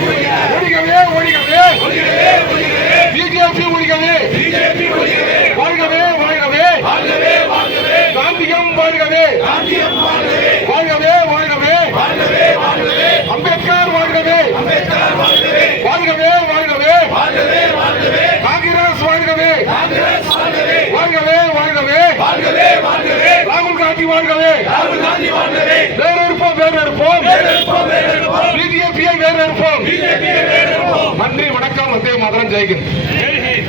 ஒழிகவே ஒழிகவே BJP ஒழிகவே வாழ்கவே வாழ்கவே காந்தியம் வாழ்கவே வாழ்கவே வாழ்கவே அம்பேத்கர் வாழ்கவே வாழ்கவே வாழ்கவே காங்கிரஸ் வாழ்கவே வாழ்கவே வாழ்கவே ராகுல் காந்தி வாழ்கவே வேறெடுப்போம் பிஜேபியை வேறெடுப்போம். நன்றி, வணக்கம். வந்தே மாதரம். ஜெய்ஹிந்த்.